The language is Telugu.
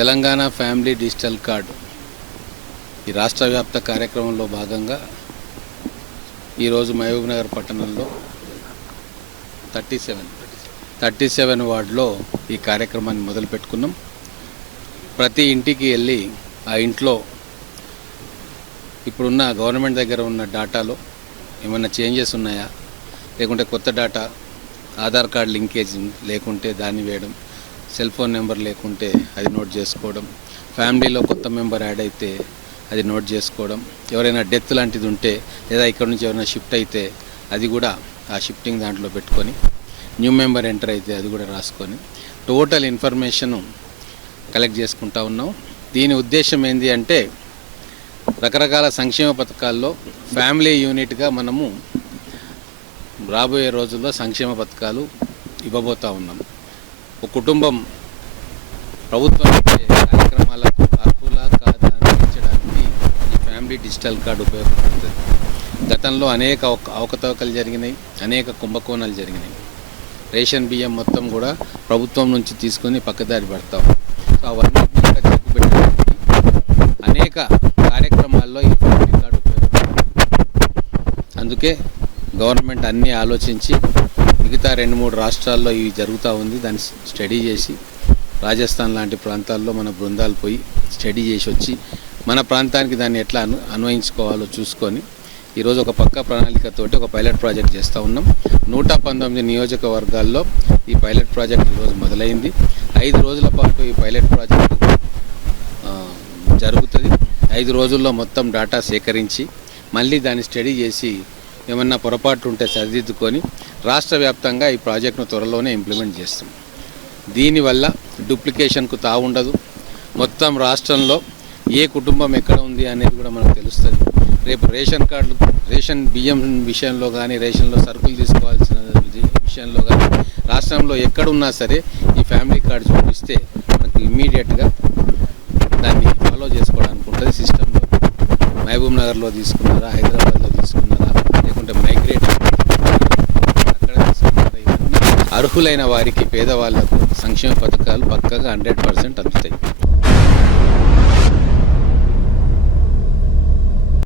తెలంగాణ ఫ్యామిలీ డిజిటల్ కార్డు ఈ రాష్ట్ర వ్యాప్త కార్యక్రమంలో భాగంగా ఈరోజు మహబూబ్ నగర్ పట్టణంలో థర్టీ సెవెన్ థర్టీ సెవెన్ వార్డులో ఈ కార్యక్రమాన్ని మొదలుపెట్టుకున్నాం. ప్రతి ఇంటికి వెళ్ళి ఆ ఇంట్లో ఇప్పుడున్న గవర్నమెంట్ దగ్గర ఉన్న డాటాలో ఏమైనా చేంజెస్ ఉన్నాయా? లేకుంటే కొత్త డాటా ఆధార్ కార్డ్ లింకేజ్ లేకుంటే దాన్ని వేయడం సెల్ ఫోన్ నెంబర్ లేకుంటే అది నోట్ చేసుకోవడం. ఫ్యామిలీలో కొత్త మెంబర్ యాడ్ అయితే అది నోట్ చేసుకోవడం. ఎవరైనా డెత్ లాంటిది ఉంటే లేదా ఇక్కడ నుంచి ఎవరైనా షిఫ్ట్ అయితే అది కూడా ఆ షిఫ్టింగ్ దాంట్లో పెట్టుకొని న్యూ మెంబర్ ఎంటర్ అయితే అది కూడా రాసుకొని టోటల్ ఇన్ఫర్మేషన్ కలెక్ట్ చేసుకుంటా ఉన్నాం. దీని ఉద్దేశం ఏంటి అంటే రకరకాల సంక్షేమ పథకాల్లో ఫ్యామిలీ యూనిట్గా మనము రాబోయే రోజుల్లో సంక్షేమ పథకాలు ఇవ్వబోతా ఉన్నాం. ఒక కుటుంబం ప్రభుత్వం కార్యక్రమాలకు అర్హులా కాదా అందించడానికి ఈ ఫ్యామిలీ డిజిటల్ కార్డు ఉపయోగపడుతుంది. గతంలో అనేక అవకతవకలు జరిగినాయి అనేక కుంభకోణాలు జరిగినాయి. రేషన్ బియ్యం మొత్తం కూడా ప్రభుత్వం నుంచి తీసుకొని పక్కదారి పడతాం. సో అవన్నీ కూడా పెట్టడానికి అనేక కార్యక్రమాల్లో ఈ ఫ్యామిలీ కార్డు ఉపయోగపడుతుంది. అందుకే గవర్నమెంట్ అన్నీ ఆలోచించి మిగతా రెండు మూడు రాష్ట్రాల్లో ఇవి జరుగుతూ ఉంది. దాన్ని స్టడీ చేసి రాజస్థాన్ లాంటి ప్రాంతాల్లో మన బృందాలు పోయి స్టడీ చేసి వచ్చి మన ప్రాంతానికి దాన్ని ఎట్లా అను అన్వయించుకోవాలో చూసుకొని ఈరోజు ఒక పక్క ప్రణాళికతోటి ఒక పైలట్ ప్రాజెక్ట్ చేస్తూ ఉన్నాం. నూట పంతొమ్మిది నియోజకవర్గాల్లో ఈ పైలట్ ప్రాజెక్ట్ ఈరోజు మొదలైంది. ఐదు రోజుల పాటు ఈ పైలట్ ప్రాజెక్ట్ జరుగుతుంది. ఐదు రోజుల్లో మొత్తం డేటా సేకరించి మళ్ళీ దాన్ని స్టడీ చేసి ఏమన్నా పొరపాటు ఉంటే సరిదిద్దుకొని రాష్ట్ర వ్యాప్తంగా ఈ ప్రాజెక్టును త్వరలోనే ఇంప్లిమెంట్ చేస్తాం దీనివల్ల డూప్లికేషన్కు తావుండదు. మొత్తం రాష్ట్రంలో ఏ కుటుంబం ఎక్కడ ఉంది అనేది కూడా మనకు తెలుస్తుంది. రేపు రేషన్ కార్డులు రేషన్ బియ్యం విషయంలో కానీ రేషన్లో సరుకులు తీసుకోవాల్సిన విషయంలో కానీ రాష్ట్రంలో ఎక్కడున్నా సరే ఈ ఫ్యామిలీ కార్డు చూపిస్తే మనకు ఇమ్మీడియట్గా దాన్ని ఫాలో చేసుకోవడానికి ఉంటుంది. సిస్టంలో మహబూబ్ నగర్లో తీసుకున్నారా హైదరాబాద్లో తీసుకున్నారా లేకుంటే మైగ్రేట్ అర్హులైన వారికి పేదవాళ్ళకు సంక్షేమ పథకాలు పక్కగా హండ్రెడ్ పర్సెంట్ అందుతాయి.